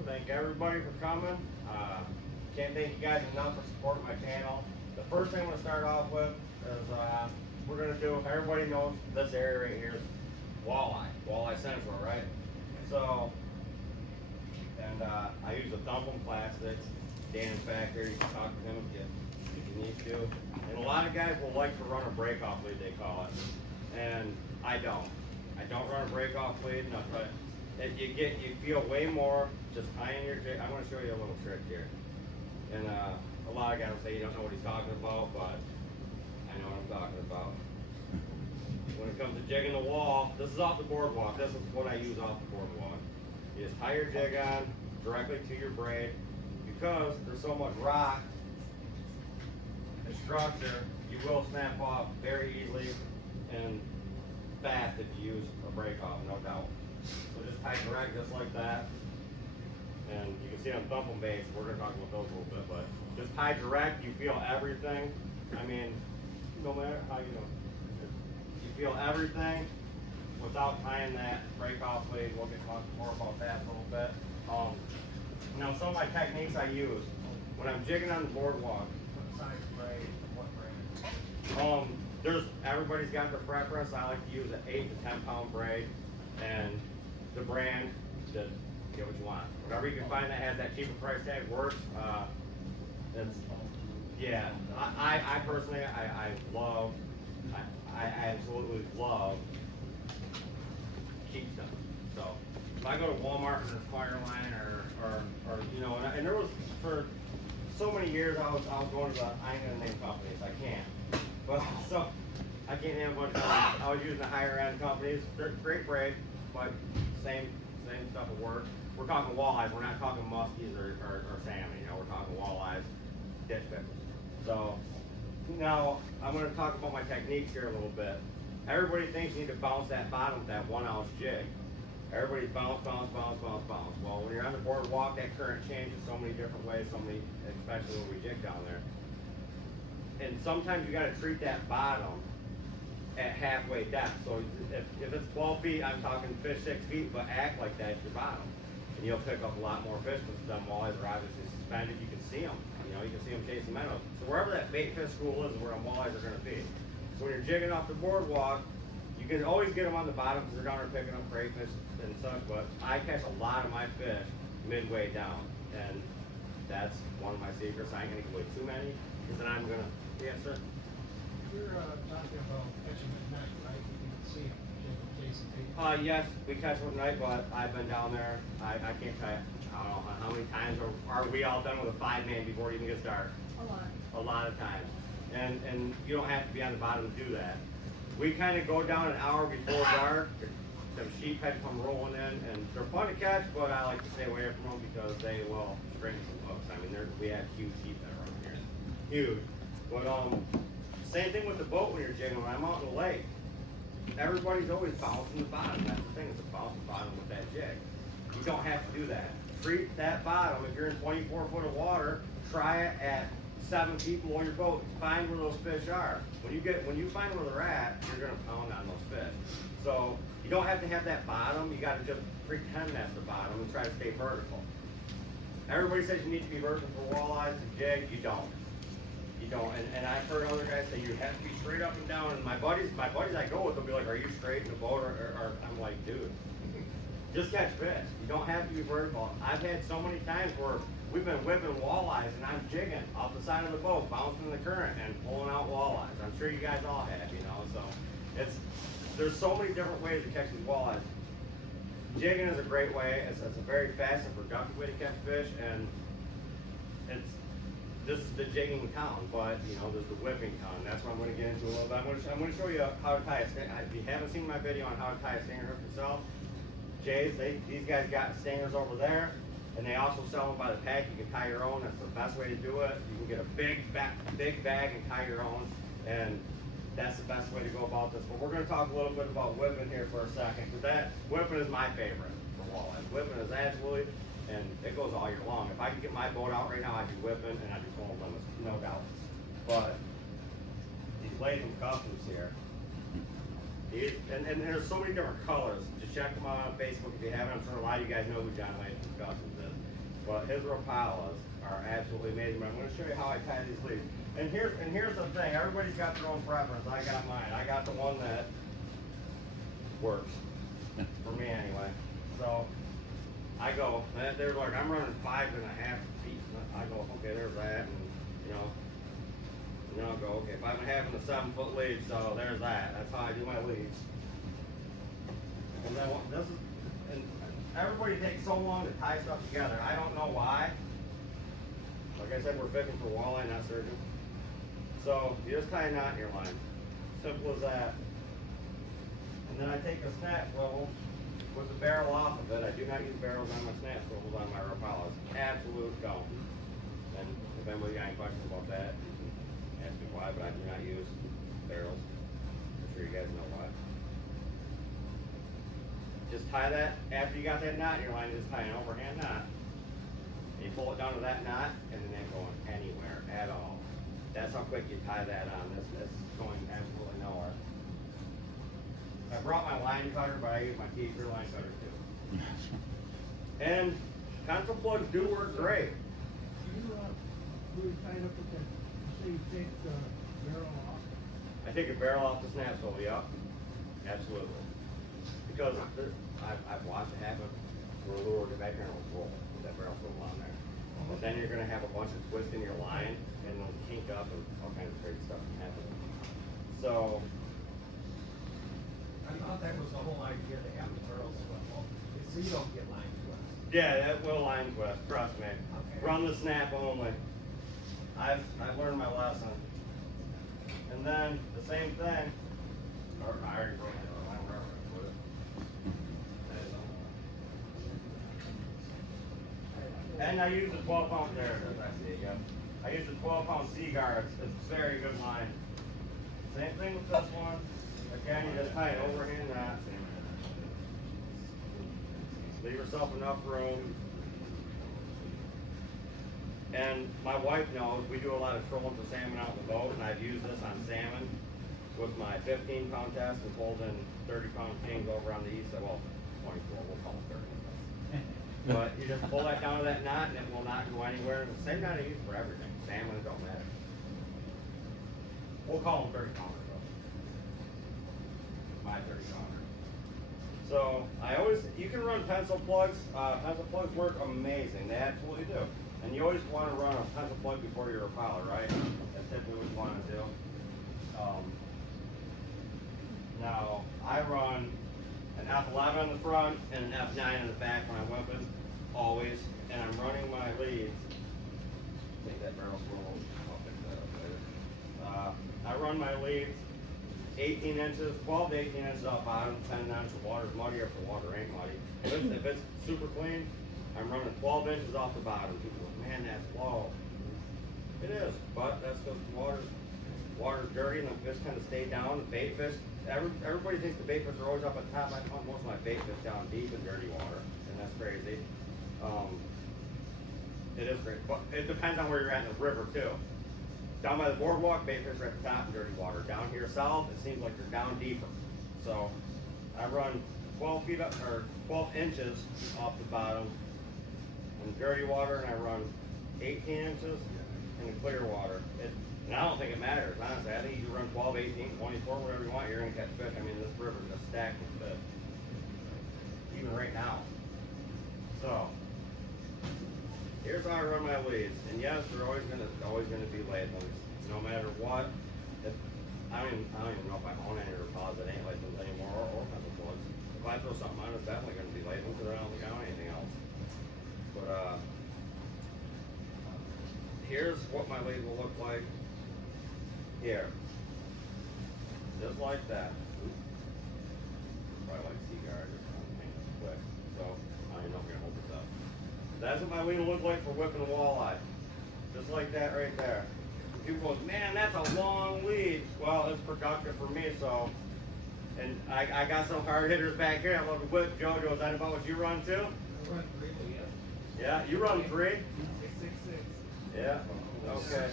to thank everybody for coming. Can't thank you guys enough for supporting my channel. The first thing I'm going to start off with is we're going to do, everybody knows this area right here is walleye central, right? So, and I use the Thump plastics. Dan's back there, you can talk to him if you need to. And a lot of guys will like to run a break-off lead, they call it. And I don't. I don't run a break-off lead, but you feel way more just tying your jig. I'm going to show you a little trick here. And a lot of guys will say you don't know what he's talking about, but I know what I'm talking about. When it comes to jigging the wall, this is off the boardwalk. This is what I use off the boardwalk. You just tie your jig on directly to your braid. Because there's so much rock and structure, you will snap off very easily and fast if you use a break off, no doubt. So just tie direct just like that. And you can see I'm thumping base. We're going to talk about those a little bit, but just tie direct, you feel everything. I mean, no matter how you know, you feel everything without tying that break off lead. We'll get talk more about that a little bit. Now, some of my techniques I use when I'm jigging on the boardwalk. What size braid? What brand? Everybody's got their preference. I like to use an 8 to 10 pound braid, and the brand, just get what you want. Whatever you can find that has that cheaper price tag works. Yeah. I personally, I absolutely love cheap stuff. So if I go to Walmart and there's Fireline or you know, and there was for so many years I was going to the, I ain't gonna name companies, I can't. But so I can't name a bunch of companies. I was using the higher end companies. They're great braid, but same stuff will work. We're talking walleyes, we're not talking muskies or salmon, you know, we're talking walleyes, ditch pickers. So now I'm gonna talk about my techniques here a little bit. Everybody thinks you need to bounce that bottom with that 1 ounce jig. Everybody's bounce. Well, when you're on the boardwalk, that current changes so many different ways, especially when we jig down there. And sometimes you gotta treat that bottom at halfway depth. So if it's 12 feet, I'm talking fish 6 feet, but act like that's your bottom. And you'll pick up a lot more fish because them walleyes are obviously suspended. You can see them, you know, you can see them chasing minnows. So wherever that bait fish school is where them walleyes are gonna be. So when you're jigging off the boardwalk, you can always get them on the bottom because they're down there picking up crayfish and such, but I catch a lot of my fish midway down, and that's one of my secrets. I ain't gonna give away too many, because then I'm gonna, yeah, sir. You're talking about catching at night, right? You can see them, chasing bait. Yes, we catch them at night, but I've been down there. I can't tell you, I don't know how many times are we all done with a 5-man before it even gets dark? A lot. A lot of times. And you don't have to be on the bottom to do that. We kind of go down an hour before dark. The sheep had to come rolling in, and they're fun to catch, but I like to stay away from them because they will string some hooks. I mean, we have huge sheep that are around here. Huge. But same thing with the boat when you're jigging. When I'm out in the lake, everybody's always bouncing the bottom. That's the thing, is to bounce the bottom with that jig. You don't have to do that. Treat that bottom. If you're in 24 foot of water, try it at 7 feet below your boat. Find where those fish are. When you find where they're at, you're gonna pound on those fish. So you don't have to have that bottom. You got to just pretend that's the bottom and try to stay vertical. Everybody says you need to be vertical for walleyes and jig. You don't. You don't. And I've heard other guys say you have to be straight up and down. And my buddies I go with will be like, "Are you straight in the boat?" Or I'm like, "Dude, just catch fish. You don't have to be vertical." I've had so many times where we've been whipping walleyes and I'm jigging off the side of the boat, bouncing the current and pulling out walleyes. I'm sure you guys all have, you know. So there's so many different ways to catch these walleyes. Jigging is a great way. It's a very fast and productive way to catch fish, and this is the jigging town, but you know, there's the whipping town. That's what I'm going to get into a little bit. I'm going to show you how to tie a stinger. If you haven't seen my video on how to tie a stinger hook yourself, these guys got stingers over there, and they also sell them by the pack. You can tie your own. That's the best way to do it. You can get a big bag and tie your own, and that's the best way to go about this. But we're going to talk a little bit about whipping here for a second, because that whipping is my favorite for walleyes. Whipping is absolutely, and it goes all year long. If I could get my boat out right now, I'd be whipping and I'd be pulling limits, no doubt. But these Latham customs here, and there's so many different colors. Just check them out on Facebook if you haven't. I'm sure a lot of you guys know who John Latham Customs is. but his rapalas are absolutely amazing. But I'm going to show you how I tie these leads. And here's the thing. Everybody's got their own preference. I got mine. I got the one that works for me anyway. So I go. They're like, I'm running 5.5 feet. I go, okay, there's that, and then I'll go, okay, 5.5 and a 7-foot lead. So there's that. That's how I do my leads. And then this is. And everybody takes so long to tie stuff together. I don't know why. Like I said, we're fishing for walleye, not sturgeon. So you just tie a knot in your line. Simple as that. And then I take the snap swivel with the barrel off of it. I do not use barrels on my snap swivels on my rapalas. Absolute don't. And if anybody got any questions about that, you can ask me why, but I do not use barrels. I'm sure you guys know why. Just tie that, after you got that knot in your line, just tie an overhand knot. And you pull it down to that knot, and it ain't going anywhere at all. That's how quick you tie that on. This is going absolutely nowhere. I brought my line cutter, but I use my T-3 line cutter too. And console plugs do work great. You tie it up with that, so you take the barrel off? I take a barrel off the snap swivel, yep. Absolutely. Because I've watched it happen where a lure will get back there and it'll roll with that barrel swivel on there. But then you're going to have a bunch of twists in your line and it'll kink up and all kinds of crazy stuff can happen. So, I thought that was the whole idea to have the barrel swivel, so you don't get line twist. yeah, that will line twist, trust me. Okay. Run the snap only. I've learned my lesson. And then the same thing, or I already broke it. And I use a 12-pound, there it is, I see it, yep. I use a 12-pound C-guard, it's a very good line. Same thing with this one. Again, you just tie an overhand knot. Leave yourself enough room. And my wife knows, we do a lot of trolling for salmon out in the boat, and I've used this on salmon with my 15-pound test and pulled in 30-pound kings over on the east side, well, 24, we'll call it 30. But you just pull that down to that knot and it will not go anywhere. It's the same knot I use for everything. Salmon, it don't matter. We'll call them 30 pounders though. My 30 pounder. So you can run pencil plugs. Pencil plugs work amazing. They absolutely do. And you always want to run a pencil plug before your Rapala, right? That's typically what you want to do. Now, I run an F11 in the front and an F9 in the back when I'm whipping, always. And I'm running my leads. Take that barrel swivel. I'll pick that up later. I run my leads 18 inches, 12 to 18 inches off bottom, depending on if the water's muddy or if the water ain't muddy. If it's super clean, I'm running 12 inches off the bottom. People go, man, that's low. It is, but that's because the water's dirty and the fish kind of stay down. The bait fish, everybody thinks the bait fish are always up at the top. I pump most of my bait fish down deep in dirty water, and that's crazy. It is great, but it depends on where you're at in the river too. Down by the boardwalk, bait fish are at the top in dirty water. Down here south, it seems like they're down deeper. So I run 12 feet up or 12 inches off the bottom in dirty water, and I run 18 inches in the clear water. And I don't think it matters, honestly. I think you can run 12, 18, 24, whatever you want, you're gonna catch fish. I mean, this river is just stacked with fish, even right now. So here's how I run my leads. And yes, they're always gonna be Lathams, no matter what. I don't even know if I own any Rapalas that ain't Lathams anymore, or pencil plugs. If I throw something on, it's definitely gonna be Lathams because I don't think I own anything else. But here's what my lead will look like here. Just like that. Probably like C-guard or something quick. So I don't even know if I'm gonna hold this up. That's what my lead will look like for whipping a walleye. Just like that right there. People go, man, that's a long lead. Well, it's productive for me, so. And I got some hard hitters back here. I love to whip. JoJo, is that about what you run too? I run 3, yeah. Yeah, you run 3? 666. Yeah. Okay.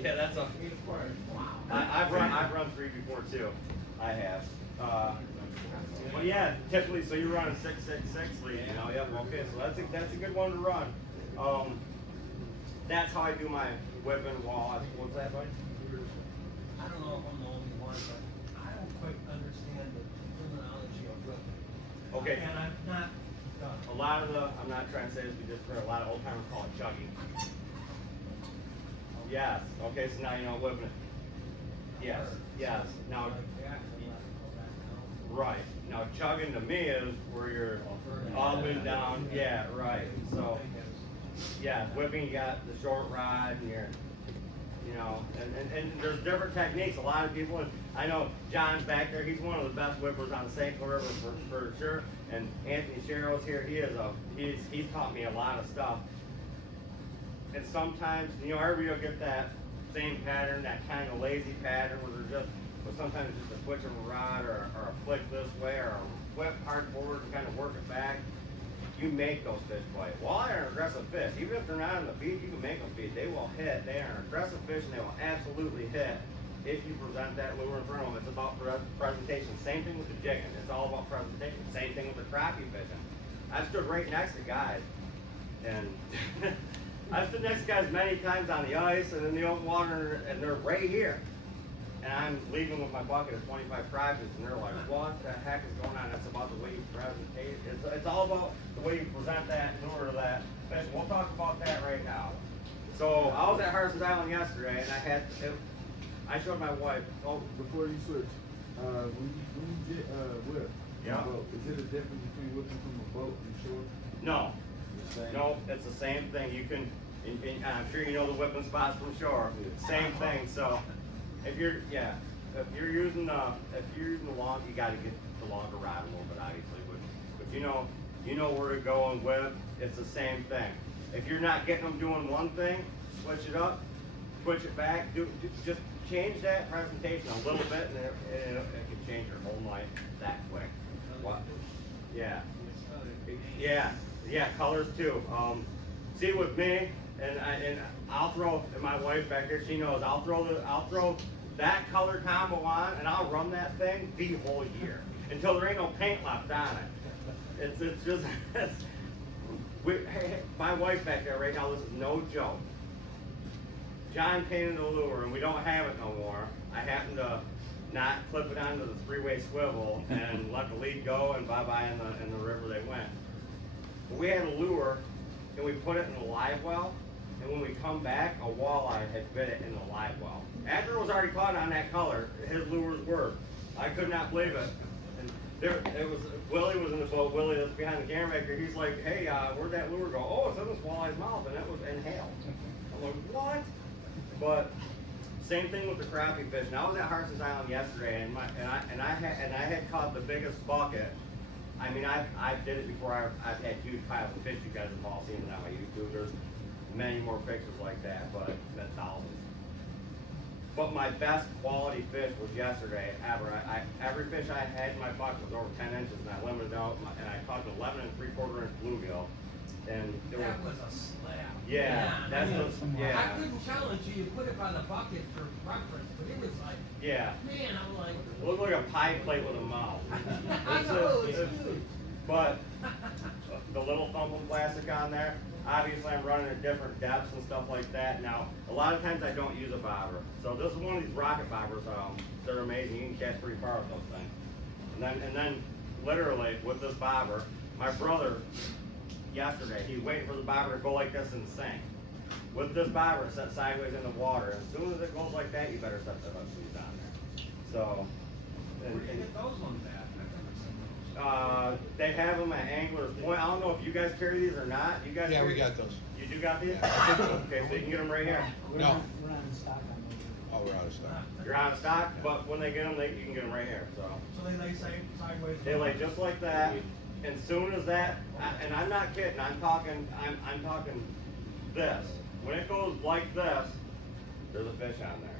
Yeah, that's a. Wow. I've run 3 before too. I have. Well, yeah, typically, so you run a 666 lead, you know, yep, okay, so that's a good one to run. That's how I do my whipping walleye. What's that, buddy? I don't know if I'm the only one, but I don't quite understand the terminology of whipping. Okay. And I'm not done. A lot of I'm not trying to say this, we just heard a lot of old timers call it chugging. Yes, okay, so now you know whipping it. Yes, yes, now, right, now chugging to me is where you're up and down, yeah, right, so, yeah, whipping, you got the short rod and you're, you know, and there's different techniques. A lot of people, and I know John's back there, he's one of the best whippers on the St. Clair River for sure, and Anthony Sherrill's here, he's taught me a lot of stuff. And sometimes, you know, everybody will get that same pattern, that kind of lazy pattern where they're just, but sometimes it's just a twitch of a rod or a flick this way or a whip hard forward and kind of work it back. You make those fish bite. Walleye are an aggressive fish. Even if they're not on the feed, you can make them feed. They will hit. They are an aggressive fish and they will absolutely hit if you present that lure in front of them. It's about presentation. Same thing with the jigging. It's all about presentation. Same thing with the crappie fishing. I stood right next to guys and I've stood next to guys many times on the ice and in the open water, and they're right here. And I'm leaving with my bucket of 25 crappies, and they're like, what the heck is going on? That's about the way you present it. It's all about the way you present that lure to that fish. We'll talk about that right now. So I was at Harson's Island yesterday, and I showed my wife. Oh, before you switch, when you get whip, Yeah. boat, is it a difference between whipping from a boat and shore? No, The same? no, it's the same thing. You can, and I'm sure you know the whipping spots from shore. Same thing. So if you're using the long, you got to get the longer rod a little bit, obviously. But you know where to go and whip. It's the same thing. If you're not getting them doing one thing, switch it up, switch it back. Just change that presentation a little bit, and it can change your whole life that quick. What? Yeah. Yeah, colors too. See with me, and I'll throw, and my wife back there, she knows, I'll throw that color combo on, and I'll run that thing the whole year until there ain't no paint left on it. It's just, my wife back there right now, this is no joke. John painted a lure, and we don't have it no more. I happened to not clip it onto the three-way swivel and let the lead go, and bye-bye in the river they went. But we had a lure, and we put it in the live well, and when we come back, a walleye had bit it in the live well. After it was already caught on that color, his lures worked. I could not believe it. And Willie was in the boat. Willie, that's behind the camera maker. He's like, "Hey, where'd that lure go?" "Oh, it's in this walleye's mouth," and it was inhaled. I'm like, "What?" But same thing with the crappie fish. And I was at Harson's Island yesterday, and I had caught the biggest bucket. I mean, I did it before. I've had huge piles of fish. You guys have all seen it on my YouTube. There's many more pictures like that, but thousands. But my best quality fish was yesterday ever. Every fish I had in my bucket was over 10 inches, and I limited out, and I caught an 11 3/4 inch bluegill. And That was a slab. yeah, that's I mean, yeah. I couldn't tell until you put it by the bucket for reference, but it was like, Yeah. man, I'm like, It looked like a pie plate with a mouth. I know, it was huge. But the little Thump plastic on there, obviously I'm running at different depths and stuff like that. Now, a lot of times I don't use a bobber. So this is one of these rocket bobbers. They're amazing. You can catch pretty far with those things. And then literally with this bobber, my brother yesterday, he's waiting for the bobber to go like this in the sink. With this bobber set sideways in the water, as soon as it goes like that, you better set the hook sleeves on there. So, Where do you get those ones at? I've never seen those. they have them at Angler's Point. I don't know if you guys carry these or not. You guys? Yeah, carry we got those. You do got these? I think so. Okay, so you can get them right here. No. We're on stock on those. Oh, we're out of stock. You're out of stock, but when they get them, you can get them right here. So So they lay sideways? they lay just like that. And soon as that, and I'm not kidding. I'm talking this. When it goes like this, there's a fish on there.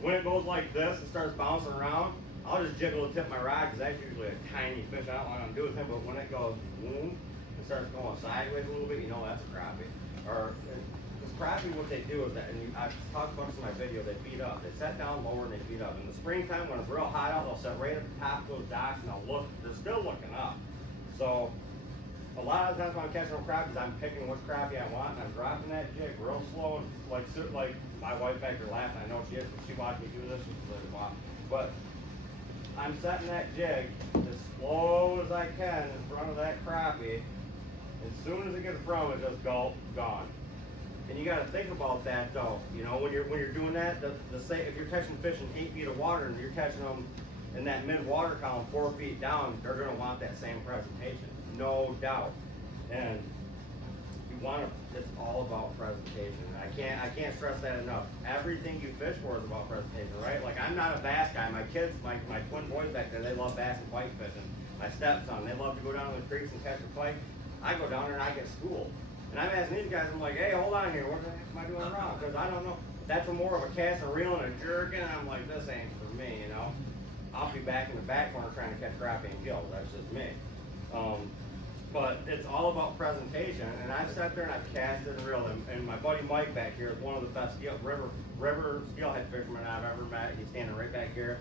When it goes like this and starts bouncing around, I'll just jiggle the tip of my rod because that's usually a tiny fish. I don't want to do with him, but when it goes boom and starts going sideways a little bit, you know that's a crappie. Or Because crappie, what they do is that, and I've talked about this in my video, they feed up. They set down lower and they feed up. In the springtime, when it's real hot out, they'll set right at the top of those docks and they'll look, they're still looking up. So, a lot of times when I'm catching them crappies, I'm picking which crappie I want and I'm dropping that jig real slow and like my wife back there laughing. I know she is, but she watched me do this. She's like, wow. But I'm setting that jig as slow as I can in front of that crappie. As soon as it gets from it, just go gone. And you got to think about that though. You know, when you're doing that, say if you're catching fish in 8 feet of water and you're catching them in that mid water column 4 feet down, they're gonna want that same presentation, no doubt. And you want to. It's all about presentation. And I can't stress that enough. Everything you fish for is about presentation, right? Like I'm not a bass guy. My kids, my twin boys back there, they love bass and pike fishing. My stepson, they love to go down to the creeks and catch a pike. I go down there and I get schooled. And I'm asking these guys, I'm like, hey, hold on here, what the heck am I doing wrong? Because I don't know. That's more of a cast and reel and a jerk, and I'm like, this ain't for me, you know? I'll be back in the back corner trying to catch crappie and gills. That's just me. But it's all about presentation, and I've sat there and I've casted and reeled, and my buddy Mike back here is one of the best river steelhead fishermen I've ever met. He's standing right back here.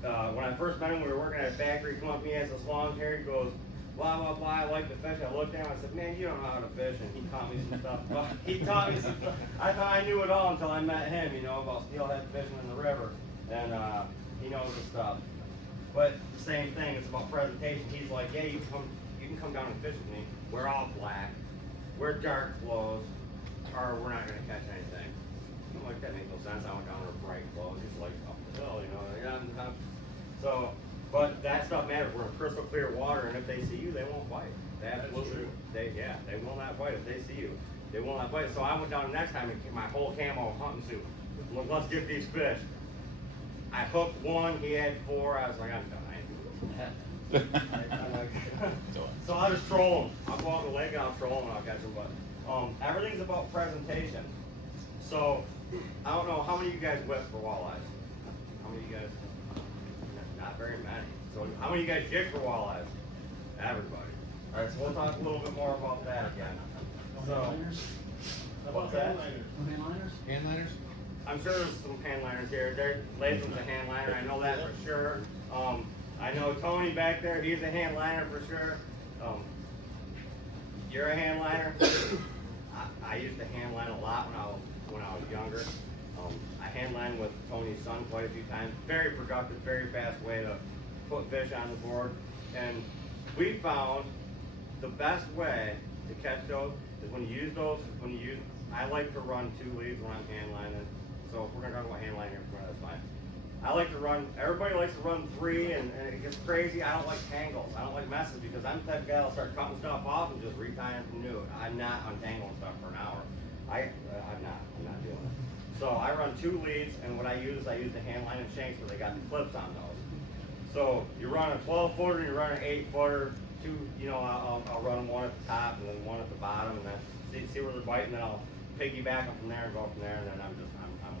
When I first met him, we were working at a factory. He come up to me, he has this long hair, he goes, blah, blah, blah, I like to fish. I looked at him, I said, man, you don't know how to fish, and he taught me some stuff. Well, he taught me some stuff. I thought I knew it all until I met him, you know, about steelhead fishing in the river, and he knows the stuff. But the same thing, it's about presentation. He's like, yeah, you can come down and fish with me. We're all black, we're dark clothes, or we're not gonna catch anything. I'm like, that makes no sense. I went down there with bright clothes. He's like, up the hill, you know. So, but that stuff matters. We're in crystal clear water, and if they see you, they won't bite. They absolutely, they will not bite if they see you. They will not bite. So I went down the next time and my whole camo hunting suit. Look, let's get these fish. I hooked one. He had 4. I was like, I'm done. I ain't doing this. So I'll just troll them. I'll go out in the lake and I'll troll them and I'll catch them. But everything's about presentation. So I don't know how many of you guys whip for walleyes. How many of you guys? Not very many. So how many of you guys jig for walleyes? Everybody. All right, so we'll talk a little bit more about that again. So, what's that? Handliners? I'm sure there's some handliners here. Latham's a handliner, I know that for sure. I know Tony back there, he's a handliner for sure. You're a handliner. I used to handline a lot when I was younger. I handlined with Tony's son quite a few times. Very productive, very fast way to put fish on the board. And we found the best way to catch those is when you use those, I like to run 2 leads when I'm handlining. So if we're gonna talk about handlining here, that's fine. I like to run, everybody likes to run 3 and it gets crazy. I don't like tangles. I don't like messes because I'm the type of guy that'll start cutting stuff off and just retying from new. I'm not untangling stuff for an hour. I'm not doing it. So I run 2 leads, and what I use the handline and shanks where they got the clips on those. So you run a 12-footer, you run an 8-footer, 2, you know, I'll run one at the top and then one at the bottom, and then see where they're biting, then I'll piggyback them from there and go from there, and then I'm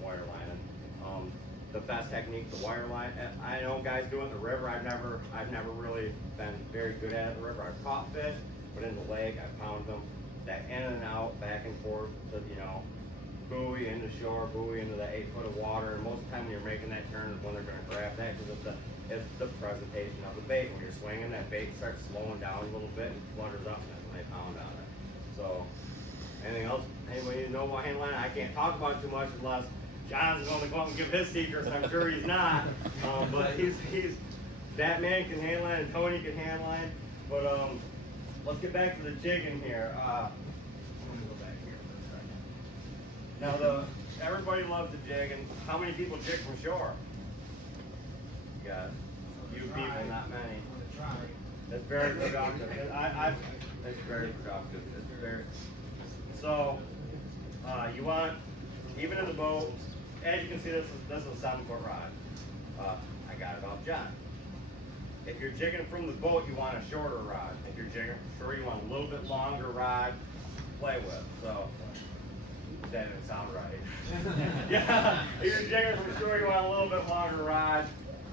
wire lining. The best technique to wire line. I know guys do it in the river. I've never really been very good at it in the river. I've caught fish, but in the lake I pound them. That in and out, back and forth, to, you know, buoy into shore, buoy into the 8 foot of water. And most of the time when you're making that turn is when they're going to grab that because it's the presentation of the bait. When you're swinging, that bait starts slowing down a little bit and flutters up, and that's when they pound on it. So, anything else? Anybody need to know about hand lining? I can't talk about it too much unless John's going to go up and give his secrets. I'm sure he's not. But he's that man can hand line and Tony can hand line. But let's get back to the jigging here. Let me go back here for a second. Now everybody loves to jig, and how many people jig from shore? You got you people, not many. It's very productive. It's very productive. It's very. So you want, even in the boat, as you can see, this is a 7-foot rod. I got it off John. If you're jigging from the boat, you want a shorter rod. If you're jigging from shore, you want a little bit longer rod to play with. So that didn't sound right. Yeah, if you're jigging from shore, you want a little bit longer rod.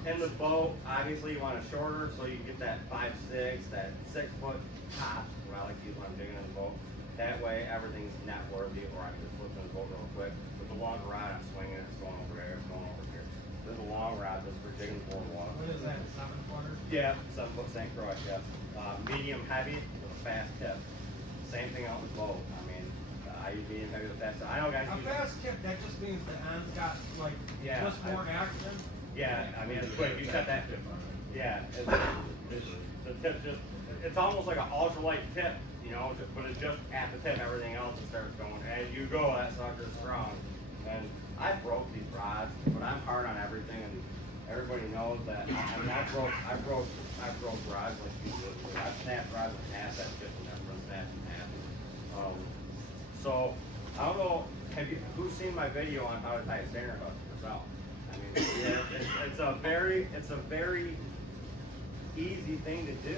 In the boat, obviously you want a shorter, so you get that 5'6", that 6-foot top. What I like to use when I'm jigging in the boat. That way, everything's net worthy, or I can just flip the boat real quick. With the longer rod, I'm swinging it, it's going over there, it's going over here. There's a long rod, this is for jigging boardwalk. What is that, 7-footer? Yeah, 7-foot St. Croix, yes. Medium heavy with a fast tip. Same thing out with boat. I mean, I use medium heavy with a fast tip. I know guys A use fast tip, that just means the end's got like Yeah, just more action. Yeah, I mean, it's quick. You set that. Yeah, the tip's just, it's almost like an ultralight tip, you know, but it's just at the tip. Everything else it starts going. As you go, that sucker's strong. And I broke these rods, but I'm hard on everything, and everybody knows that. I mean, I broke rods like you do. I've snapped rods in half. That shit will never run snapped in half. So I don't know. Who's seen my video on how to tie a stinger hook yourself? I mean, yeah, it's a very easy thing to do.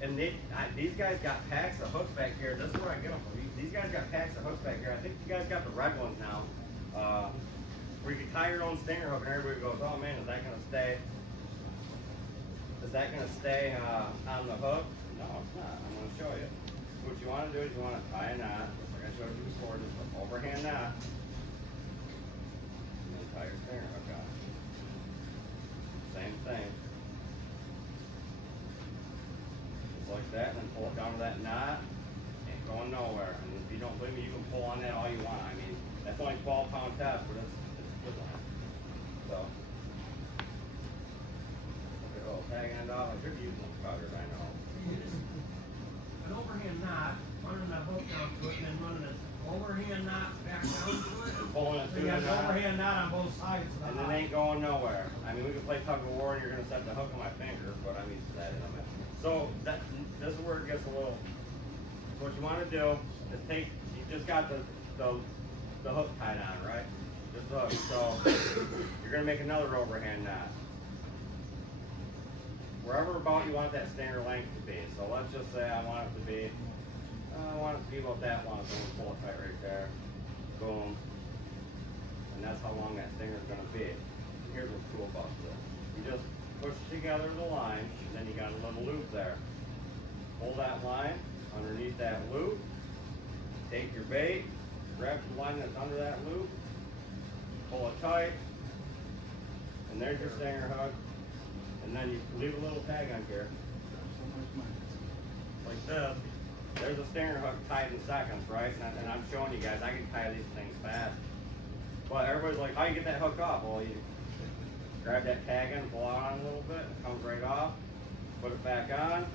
And these guys got packs of hooks back here. This is where I get them from. These guys got packs of hooks back here. I think you guys got the red ones now, where you can tie your own stinger hook, and everybody goes, "Oh man, is that gonna stay? Is that gonna stay on the hook?" No, it's not. I'm gonna show you. What you want to do is you want to tie a knot, just like I showed you before, just an overhand knot. Tie your stinger hook on. Same thing. Just like that, and then pull it down to that knot. Ain't going nowhere. And if you don't believe me, you can pull on that all you want. I mean, that's only 12-pound test, but it's a good one. So, look at a little tag end off. I should use some cutters, I know. An overhand knot, running that hook down to it, and then running an overhand knot back down to it. Pulling it So through you the got an knot. overhand knot on both sides of the And knot. it ain't going nowhere. I mean, we can play tug of war and you're gonna set the hook on my finger, but I'm used to that in a minute. So this is where it gets a little, so what you wanna do is take, you just got the hook tied on, right? Just the hook. So you're gonna make another overhand knot. Wherever about you want that stinger length to be. So let's just say I want it to be about that long, so I'm gonna pull it tight right there. Boom. And that's how long that stinger is gonna be. Here's what's cool about this. You just push together the line, and then you got a little loop there. Pull that line underneath that loop. Take your bait, grab the line that's under that loop, pull it tight, and there's your stinger hook. And then you leave a little tag on here, like this. There's a stinger hook tied in seconds, right? And I'm showing you guys, I can tie these things fast. But everybody's like, how do you get that hook off? Well, you grab that tag in, pull it on a little bit, it comes right off. Put it back on,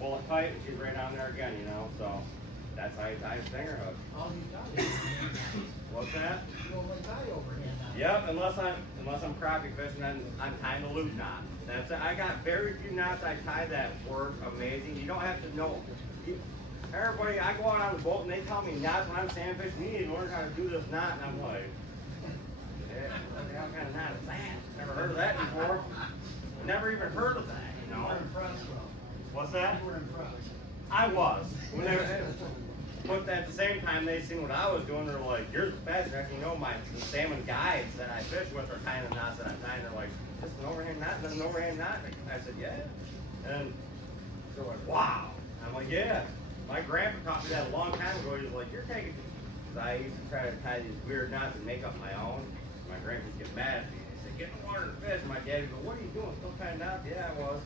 pull it tight, and she's right on there again, you know? So that's how you tie a stinger hook. All you got is overhand knots. What's that? You only tie overhand knots. Yep, unless I'm crappie fishing, then I'm tying the loop knot. That's it. I got very few knots I tie that work amazing. You don't have to know. Everybody, I go out on the boat and they tell me knots when I'm sand fishing. You need to learn how to do this knot, and I'm like, yeah, what kind of knot is that? Never heard of that before. Never even heard of that, you You know. were impressed, bro. What's that? You were impressed. I was. When they but at the same time, they seen what I was doing. They're like, "You're the best." You know, the salmon guides that I fish with are tying the knots that I'm tying. They're like, "Just an overhand knot, then an overhand knot." I said, "Yeah." And they're like, "Wow." I'm like, "Yeah." My grandpa taught me that a long time ago. He was like, "You're taking," because I used to try to tie these weird knots and make up my own. My grandpa would get mad at me. He said, "Get in the water and fish." And my dad would go, "What are you doing? Still tying knots?" Yeah, I was.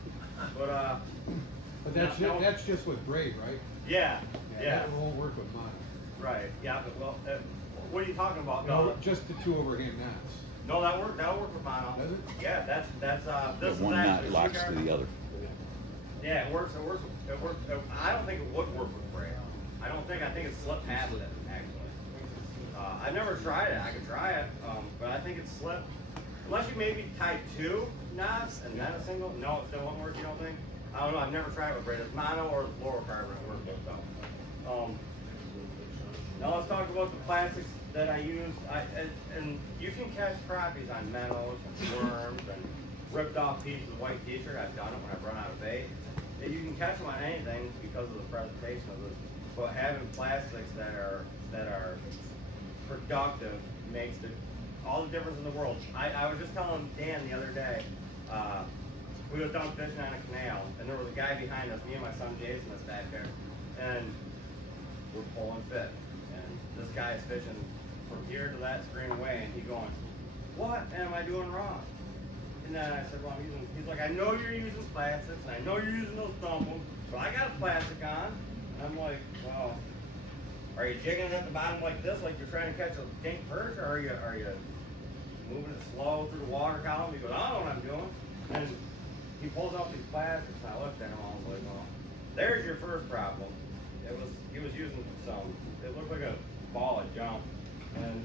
But that's no. that's just with braid, right? Yeah. Yeah. That won't work with mine. Right. Yeah. But well, what are you talking about? No, just the two overhand knots. No, that'll work with mono. Does it? Yeah, that's this is One knot actually locks sheet to iron. the other. Yeah, it works. I don't think it would work with braid. I think it's slip past it actually. I've never tried it. I could try it, but I think it's slip. Unless you maybe tie two knots and then a single. No, it still won't work. You don't think? I don't know. I've never tried it with braid. It's mono or fluorocarbon work both though. Now let's talk about the plastics that I use. And you can catch crappies on minnows and worms and ripped off pieces of white t-shirt. I've done it when I've run out of bait. And you can catch them on anything because of the presentation of this. But having plastics that are productive makes all the difference in the world. I was just telling Dan the other day, we was down fishing on a canal, and there was a guy behind us, me and my son Jason was back there. and we're pulling fish. And this guy is fishing from here to that screen away, and he going, what am I doing wrong? And then I said, well, I'm using, he's like, I know you're using plastics, and I know you're using those Thump, but I got a plastic on. And I'm like, well, are you jigging it at the bottom like this, like you're trying to catch a pink perch, or are you moving it slow through the water column? He goes, I don't know what I'm doing. And he pulls out these plastics, and I looked at him, I was like, well, there's your first problem. He was using some, it looked like a ball of junk, and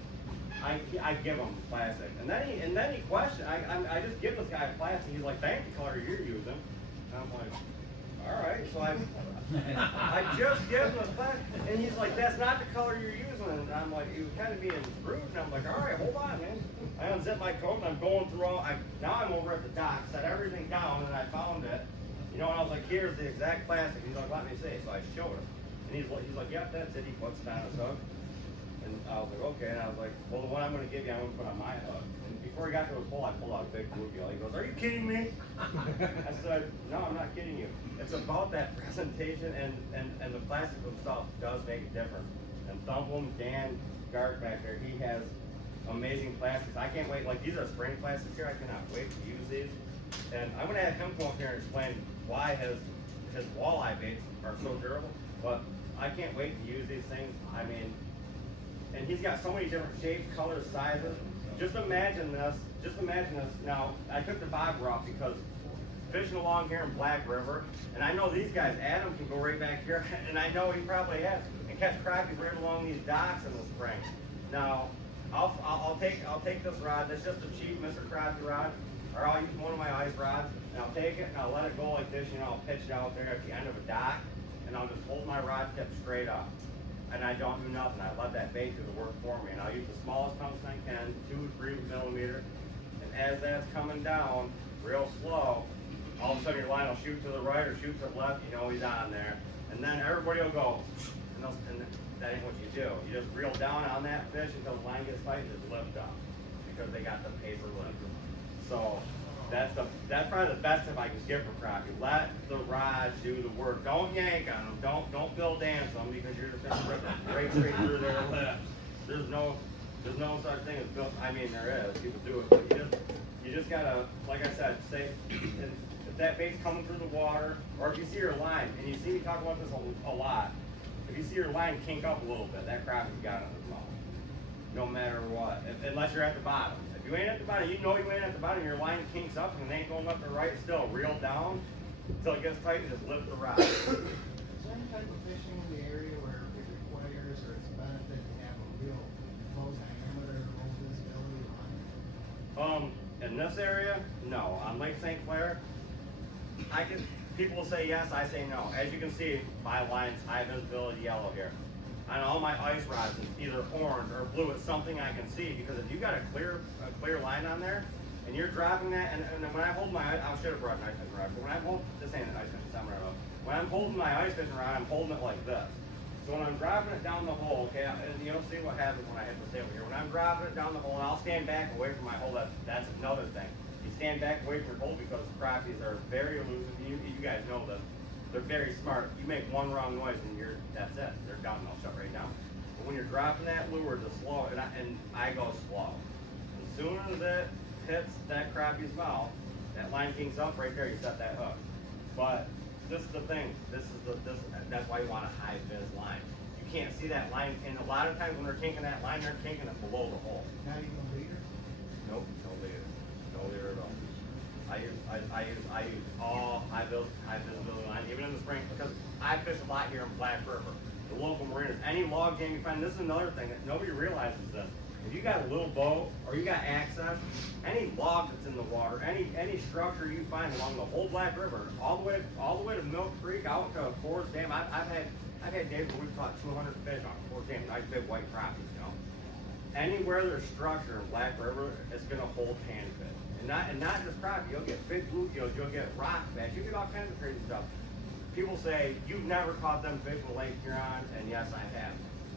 I give him plastic, and then he questioned. I just give this guy plastic. He's like, thank the color you're using. And I'm like, all right. So I just give him the plastic, and he's like, that's not the color you're using. And I'm like, he was kind of being rude, and I'm like, all right, hold on, man. I unzip my coat, and I'm going through all. Now I'm over at the dock, set everything down, and I found it. You know, and I was like, here's the exact plastic. He's like, let me see. So I showed him, and he's like, yep, that's it. He puts it on his hook. And I was like, okay, and I was like, well, the one I'm gonna give you, I'm gonna put on my hook. And before he got to his pole, I pulled out a big bluegill. He goes, are you kidding me? I said, no, I'm not kidding you. It's about that presentation, and the plastic themselves does make a difference. And Thump, Dan Garg back there, he has amazing plastics. I can't wait, like these are spring plastics here, I cannot wait to use these. And I'm gonna have him come up here and explain why his walleye baits are so durable, but I can't wait to use these things. I mean, and he's got so many different shapes, colors, sizes. Just imagine this. Now, I took the bobber off because fishing along here in Black River, and I know these guys, Adam can go right back here, and I know he probably has, and catch crappie right along these docks in the spring. Now, I'll take this rod. That's just a cheap Mr. Crappie rod, or I'll use one of my ice rods, and I'll take it and I'll let it go like this. You know, I'll pitch it out there at the end of a dock, and I'll just hold my rod tip straight up. And I don't do nothing. I let that bait do the work for me. And I'll use the smallest tungsten I can, 2-3 millimeter. And as that's coming down, real slow, all of a sudden your line will shoot to the right or shoot to the left. You know he's on there. And then everybody will go, and that ain't what you do. You just reel down on that fish until the line gets tight and just lift up, because they got the paper lift. So that's probably the best tip I can give for crappie. Let the rod do the work. Don't yank on them. Don't Bill dance them, because you're just gonna rip it right straight through their lips. There's no such thing as Bill. I mean, there is. People do it, but you just gotta, like I said, say if that bait's coming through the water, or if you see your line, and you see me talk about this a lot. If you see your line kink up a little bit, that crappie's got it in his mouth. No matter what, unless you're at the bottom. If you ain't at the bottom, you know you ain't at the bottom, your line kinks up and it ain't going left or right, still reel down until it gets tight and just lift the rod. Is there any type of fishing in the area where it requires or it's a benefit to have a real low diameter, low visibility line? In this area, no. On Lake St. Clair, people will say yes, I say no. As you can see, my line's high visibility yellow here. On all my ice rods, it's either orange or blue. It's something I can see, because if you got a clear line on there, and you're dropping that, and when I hold my, I should have brought an ice fishing rod, but when I hold, this ain't an ice fishing seminar, when I'm holding my ice fishing rod, I'm holding it like this. So when I'm dropping it down the hole, okay, and you'll see what happens when I hit the table here. When I'm dropping it down the hole, and I'll stand back away from my hole, that's another thing. You stand back away from your hole, because crappies are very elusive. You guys know this. They're very smart. You make one wrong noise and that's it. They're done. They'll shut right down. But when you're dropping that lure to slow, and I go slow. As soon as it hits that crappie's mouth, that line kinks up right there. You set that hook. But this is the thing. That's why you want a high vis line. You can't see that line, and a lot of times when they're kinking that line, they're kinking it below the hole. Not even a leader? Nope, no leader at all. I use all high visibility line, even in the spring, because I fish a lot here in Black River. The local marinas, any log jam you find. This is another thing that nobody realizes this. If you got a little boat or you got access, any log that's in the water, any structure you find along the whole Black River, all the way to Milk Creek, out to Forest Dam. I've had days where we've caught 200 fish on Forest Dam, nice big white crappies, you know. Anywhere there's structure in Black River, it's gonna hold panfish. And not just crappie, you'll get big bluegills, you'll get rock bass, you get all kinds of crazy stuff. People say, you've never caught them fish in Lake Huron, and yes, I have.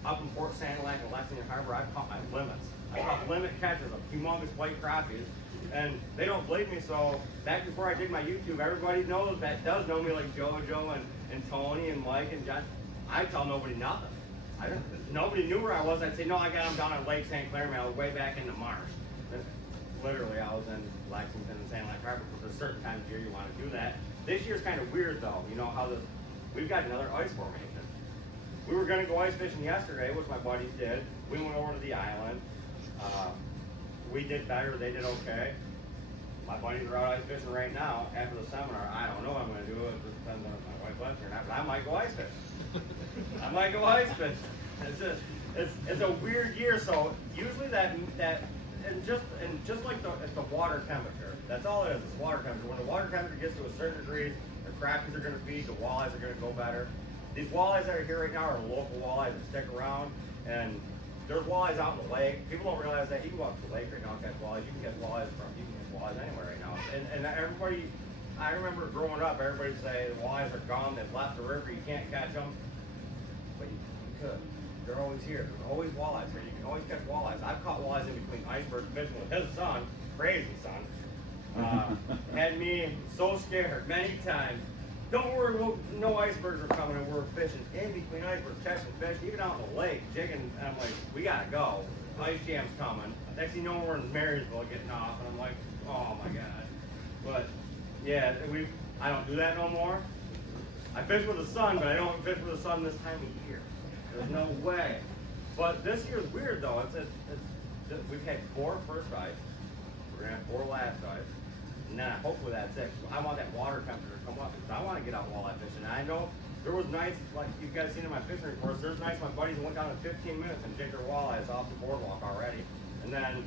Up in Port Sanilac and Lexington Harbor, I've caught my limits. I caught limit catches of humongous white crappies, and they don't believe me, so back before I did my YouTube, everybody knows that does know me, like JoJo and Tony and Mike and John. I tell nobody nothing. Nobody knew where I was. I'd say, no, I got them down at Lake St. Clair, man. I was way back in the marsh. And literally, I was in Lexington and San Lake Harbor, because there's certain times of year you want to do that. This year's kind of weird, though. You know how this, we've got another ice formation. We were going to go ice fishing yesterday, which my buddies did. We went over to the island. We did better. They did okay. My buddies are out ice fishing right now after the seminar. I don't know what I'm going to do. It just depends on if my wife lets me or not. But I might go ice fishing. I might go ice fishing. It's a weird year. So usually and just like the water temperature. That's all it is. It's water temperature. When the water temperature gets to a certain degree, the crappies are going to feed. The walleyes are going to go better. These walleyes that are here right now are local walleyes that stick around, and there's walleyes out in the lake. People don't realize that you can go out to the lake right now and catch walleyes. You can catch walleyes anywhere right now. And everybody, I remember growing up, everybody would say the walleyes are gone. They've left the river. You can't catch them, but you could. They're always here. There's always walleyes here. You can always catch walleyes. I've caught walleyes in between icebergs fishing with his son, crazy son. Had me so scared many times. Don't worry, no icebergs are coming, and we're fishing in between icebergs, catching fish, even out in the lake, jigging. And I'm like, we gotta go. Ice jam's coming. Next thing you know, we're in Marysville getting off, and I'm like, oh my god. But yeah, I don't do that no more. I fish with the sun, but I don't fish with the sun this time of year. There's no way. But this year's weird though. We've had 4 first ice. We're gonna have 4 last ice. And then hopefully that's it. I want that water temperature to come up because I want to get out walleye fishing. And I know there was nights, like you guys seen in my fishing reports, there's nights my buddies went down in 15 minutes and jigged their walleyes off the boardwalk already. And then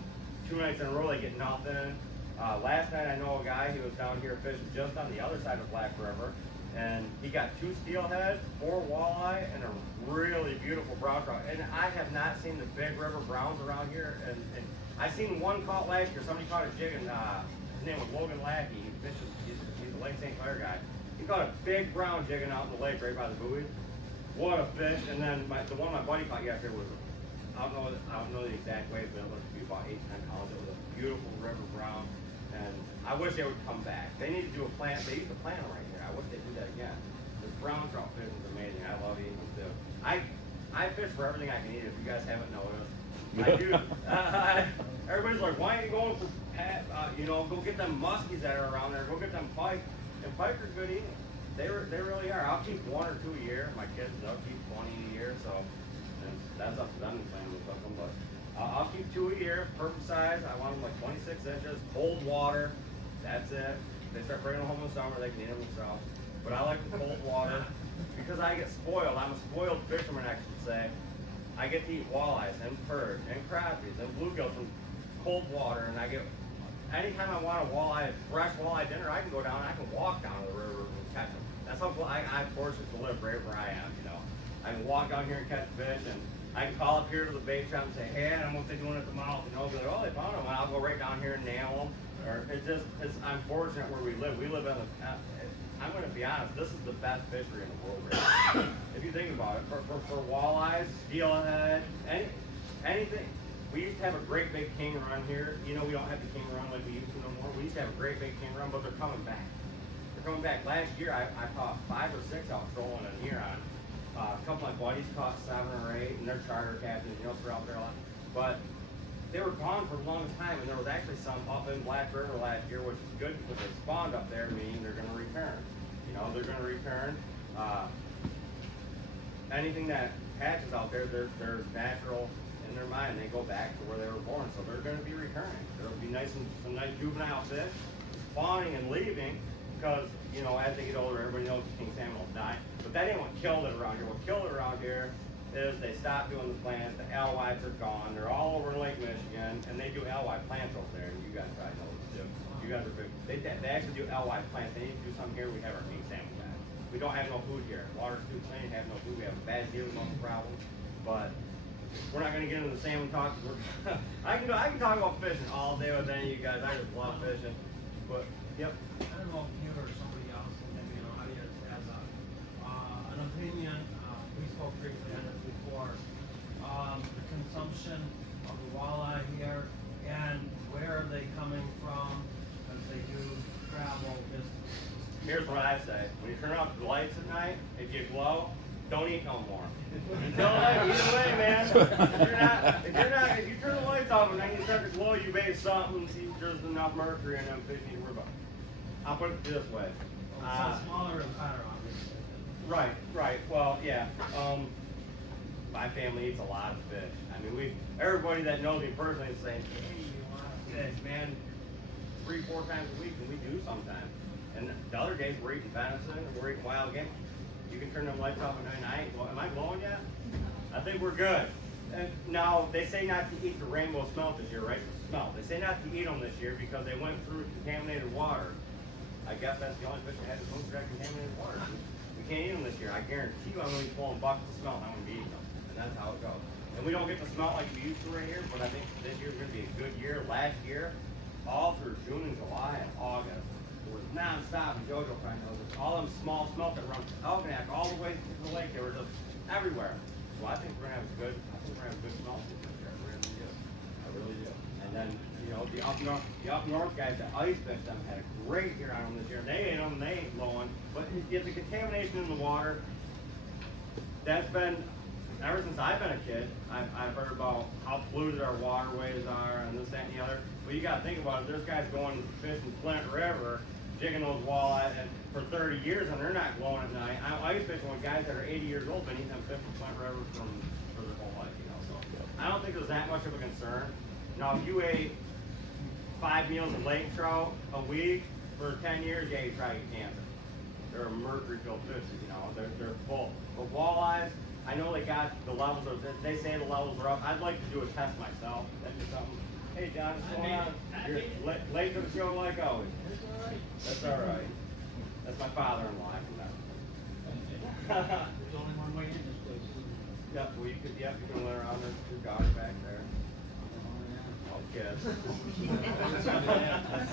2 nights in a row they get nothing. Last night I know a guy, he was down here fishing just on the other side of Black River. And he got 2 steelhead, 4 walleye, and a really beautiful brown trout. And I have not seen the big river browns around here. And I seen one caught last year. Somebody caught a jigging. His name was Logan Lackey. He fishes. He's a Lake St. Clair guy. He caught a big brown jigging out in the lake right by the buoys. What a fish! And then the one my buddy caught yesterday was, I don't know the exact weight, but it looked to be about 8 to 10 pounds. It was a beautiful river brown, and I wish they would come back. They need to do a plant. They used to plant them right here. I wish they'd do that again. The brown trout fishing is amazing. I love eating them too. I fish for everything I can eat. If you guys haven't noticed, I do. Everybody's like, why ain't you going for go get them muskies that are around there. Go get them pike. And pike are good eating. They really are. I'll keep 1 or 2 a year. My kids, they'll keep 20 a year. So that's up to them to plan with them. But I'll keep 2 a year, perfect size. I want them like 26 inches, cold water. That's it. They start bringing them home in the summer. They can eat them themselves. But I like the cold water because I get spoiled. I'm a spoiled fisherman, I should say. I get to eat walleyes and perch and crappies and bluegills from cold water, and I get. Anytime I want a fresh walleye dinner, I can go down. I can walk down to the river and catch them. That's how I'm fortunate to live right where I am. I can walk down here and catch fish, and I can call up here to the bait shop and say, "Hey, I don't know what they're doing at the mouth." And they'll be like, "Oh, they found them." And I'll go right down here and nail them. Or I'm fortunate where we live. We live in I'm going to be honest. This is the best fishery in the world right now. If you think about it, for walleyes, steelhead, anything. We used to have a great big king run here. We don't have the king run like we used to no more. We used to have a great big king run, but they're coming back. They're coming back. Last year, I caught 5 or 6 out trolling in Huron. A couple of my buddies caught 7 or 8, and they're charter captains, they're out there a lot. But they were gone for a long time, and there was actually some up in Black River last year, which is good because they spawned up there, meaning they're going to return. They're going to return. Anything that hatches out there, they're natural. In their mind, they go back to where they were born, so they're going to be returning. There'll be some nice juvenile fish spawning and leaving because as they get older, everybody knows the king salmon will die. But that ain't what killed it around here. What killed it around here is they stopped doing the plants. The alewives are gone. They're all over Lake Michigan, and they do alewive plants over there. And you guys probably know this too. You guys are big. They actually do alewive plants. They need to do something here. We have our king salmon back. We don't have no food here. Water's too clean. Have no food. We have a bad deal, no problem. But we're not going to get into the salmon talk. I can talk about fishing all day with any of you guys. I just love fishing. But yep. I don't know if you or somebody else, maybe in the audience, has an opinion. We spoke briefly on this before. The consumption of the walleye here, and where are they coming from? Because they do travel distance. Here's what I say. When you turn off the lights at night, if you glow, don't eat no more. Until either way, man. If you turn the lights off and then you start to glow, you bait something. There's enough mercury in them fish you need to worry about. I'll put it this way. So smaller and fatter, obviously. Right. Well, yeah. My family eats a lot of fish. I mean, everybody that knows me personally is saying, "Hey, you want fish, man?" 3-4 times a week, and we do sometimes. And the other days we're eating venison and we're eating wild game. You can turn them lights off at night. Am I glowing yet? I think we're good. And now they say not to eat the rainbow smelt this year, right? The smelt. They say not to eat them this year because they went through contaminated water. I guess that's the only fish that had to go through that contaminated water. We can't eat them this year. I guarantee you, I'm going to be pulling buckets of smelt and I'm going to be eating them. And that's how it goes. And we don't get to smelt like we used to right here, but I think this year's going to be a good year. Last year, all through June and July and August, it was non-stop, and JoJo probably knows it. All them small smelt that run Algonac all the way to the lake, they were just everywhere. So I think we're gonna have a good smelt season this year. I really do. And then, the up north guys that ice fished them had a great year on them this year. They ate them, they ain't blowing. But if the contamination in the water, that's been ever since I've been a kid. I've heard about how polluted our waterways are and this, that, and the other. But you got to think about it. There's guys going fishing Flint River, jigging those walleye for 30 years, and they're not glowing at night. I used to fish with guys that are 80 years old, been eating them fish from Flint River for their whole life, So I don't think there's that much of a concern. Now, if you ate 5 meals of lake trout a week for 10 years, yeah, you probably get cancer. They're a mercury-filled fish, they're full. But walleyes, I know they got the levels they say the levels are up. I'd like to do a test myself. That'd be something. Hey John, what's going on? You're late for the show like always. That's all right. That's my father-in-law. There's only one way in this place. Yep, well you can let around your daughter back there. Oh, kids.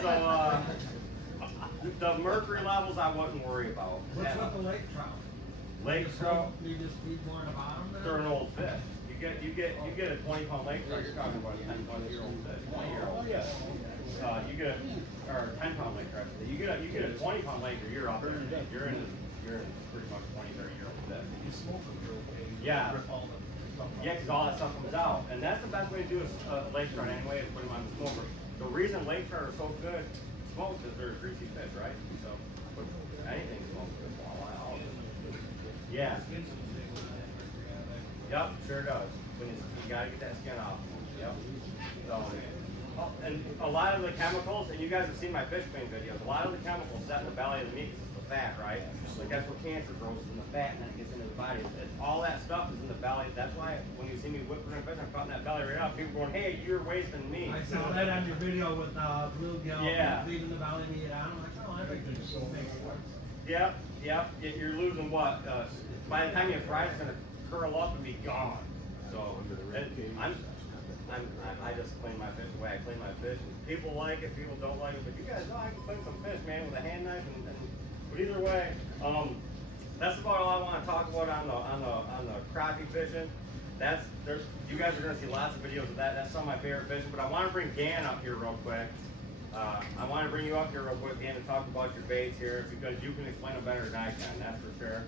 So the mercury levels I wouldn't worry about. What's with the lake trout? Lake trout, You just feed more in the bottom there? they're an old fish. You get a 20-pound lake trout. You're talking about a 10-plus-year-old fish, 20-year-old. You get or 10-pound lake trout. You get a 20-pound lake, or you're up there. You're in pretty much 20-30-year-old fish. You smoke them real big. Yeah. Rip all the stuff off. Yeah, because all that stuff comes out, and that's the best way to do a lake trout anyway, is put them on the smoker. The reason lake trout are so good smoked is they're a greasy fish, right? So anything smoked is walleye, all of it. Yeah. Yep, sure does. When you gotta get that skin off. Yep. So, and a lot of the chemicals, and you guys have seen my fish clean videos, a lot of the chemicals set in the belly of the meat is the fat, right? Like that's where cancer grows, is in the fat, and then it gets into the body. All that stuff is in the belly. That's why when you see me whipping a fish, I'm cutting that belly right out. People going, hey, you're wasting meat. I saw that on your video with bluegill leaving the belly meat on. I'm like, oh, everything so makes sense. Yep. You're losing what? By the time you fry, it's gonna curl up and be gone. So I just clean my fish the way I clean my fish. And people like it, people don't like it, but you guys know I can clean some fish, man, with a hand knife. But either way, that's about all I want to talk about on the crappie fishing. You guys are gonna see lots of videos of that. That's some of my favorite fishing. But I want to bring Dan up here real quick. I want to bring you up here real quick, Dan, to talk about your baits here, because you can explain them better than I can. That's for sure.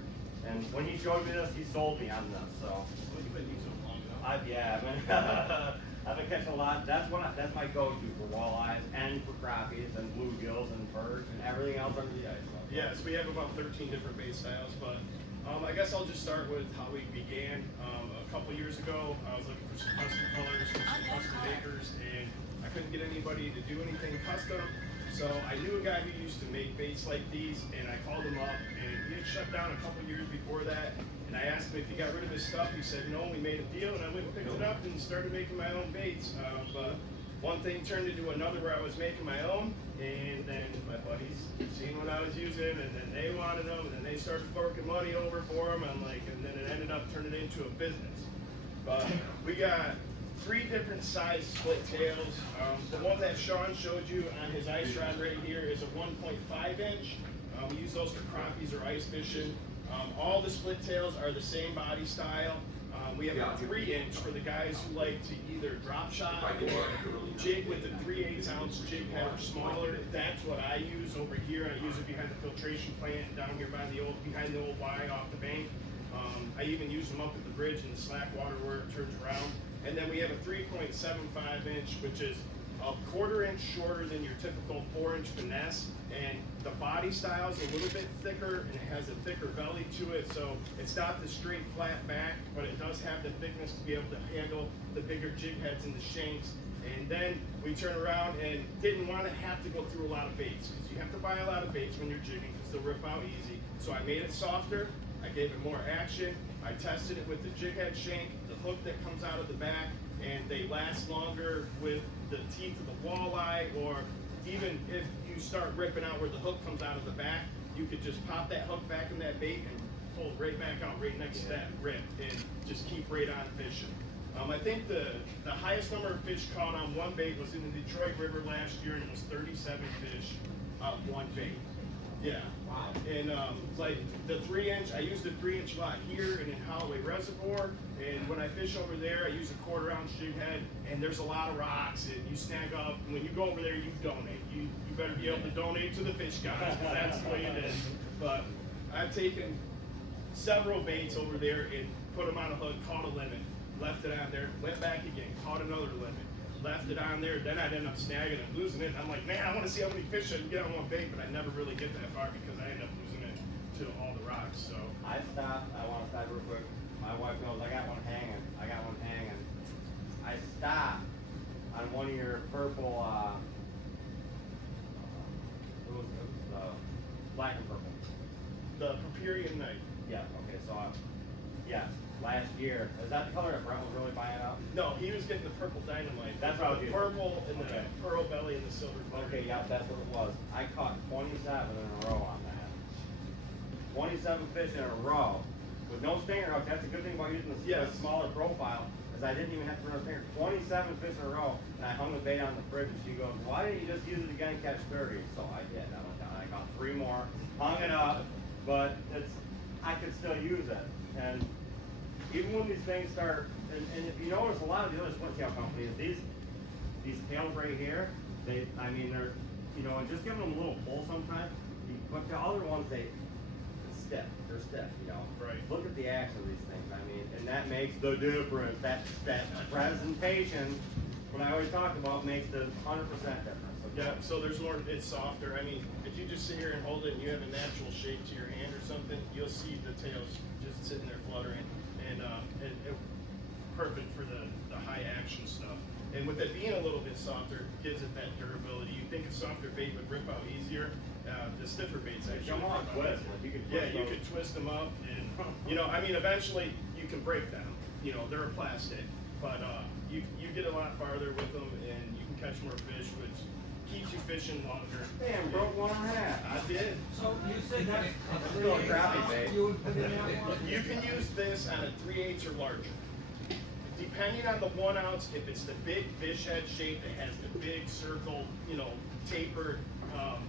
And when he showed me this, he sold me on this. So. You've been using them long enough. I've been catching a lot. That's my go-to for walleyes and for crappies and bluegills and perch and everything else under the ice. Yes, we have about 13 different bait styles, but I guess I'll just start with how we began. A couple years ago, I was looking for some custom colors, some custom makers, and I couldn't get anybody to do anything custom. So I knew a guy who used to make baits like these, and I called him up, and he had shut down a couple years before that. And I asked him if he got rid of his stuff. He said no. We made a deal, and I went and picked it up and started making my own baits. But one thing turned into another where I was making my own, and then my buddies seen what I was using, and then they wanted them, and then they started forking money over for them. And then it ended up turning into a business. But we got 3 different size split tails. The one that Sean showed you on his ice rod right here is a 1.5 inch. We use those for crappies or ice fishing. All the split tails are the same body style. We have a 3-inch for the guys who like to either drop shot or jig with the 3/8 ounce jig head or smaller. That's what I use over here. I use it behind the filtration plant down here behind the old Y off the bank. I even use them up at the bridge in the slack water where it turns around. And then we have a 3.75 inch, which is a 1/4 inch shorter than your typical 4-inch finesse, and the body style is a little bit thicker and it has a thicker belly to it, so it's not the straight flat back, but it does have the thickness to be able to handle the bigger jig heads and the shanks. And then we turn around and didn't want to have to go through a lot of baits, because you have to buy a lot of baits when you're jigging because they'll rip out easy. So I made it softer, I gave it more action, I tested it with the jig head shank, the hook that comes out of the back, and they last longer with the teeth of the walleye, or even if you start ripping out where the hook comes out of the back, you could just pop that hook back in that bait and pull right back out right next to that rip and just keep right on fishing. I think the highest number of fish caught on one bait was in the Detroit River last year, and it was 37 fish on one bait. Yeah. Wow. And like the 3-inch, I use the 3-inch lot here and in Holloway Reservoir. And when I fish over there, I use a 1/4 ounce jig head. And there's a lot of rocks, and you snag up. And when you go over there, you donate. You better be able to donate to the fish guys, because that's the way it is. But I've taken several baits over there and put them on a hook, caught a limit, left it on there, went back again, caught another limit, left it on there, then I'd end up snagging and losing it. I'm like, man, I want to see how many fish I can get on one bait, but I never really get that far because I end up losing it to all the rocks. So I stopped, I want to stop real quick. My wife knows I got one hanging. I stopped on one of your purple, it was black and purple. the Papirian Night. Yeah, okay, so, yes, last year, is that the color that Brent was really buying up? No, he was getting the purple dynamite. That's what I was The using. purple and the Okay. pearl belly and the silver glitter. Okay, yeah, that's what it was. I caught 27 in a row on that. 27 fish in a row with no stinger hook. That's a good thing about using the Yes. smaller profile, is I didn't even have to run a stinger. 27 fish in a row, and I hung the bait on the fridge, and she goes, "Why didn't you just use it again and catch 30?" So I did. I went down, I caught 3 more, hung it up, but I could still use it. And even when these things start, and if you notice, a lot of the other split tail companies, these tails right here, they're, and just giving them a little pull sometimes, but the other ones, they're stiff, Right. Look at the action of these things, and that makes the difference. That presentation, what I always talk about, makes the 100% difference. Yeah, so there's more, it's softer. I mean, if you just sit here and hold it and you have a natural shape to your hand or something, you'll see the tails just sitting there fluttering, and perfect for the high action stuff. And with it being a little bit softer, it gives it that durability. You think a softer bait would rip out easier, the stiffer baits actually Come on, rip out twist. easier. You could Yeah, twist you those. could twist them up, and eventually you can break them. They're a plastic, but you get a lot farther with them, and you can catch more fish, which keeps you fishing longer. Damn, broke 1 and a half. I did. So you said that's It's still a crappie bait. you would put in that one? You can use this on a 3/8 or larger. Depending on the 1 ounce, if it's the big fish head shape that has the big circle, tapered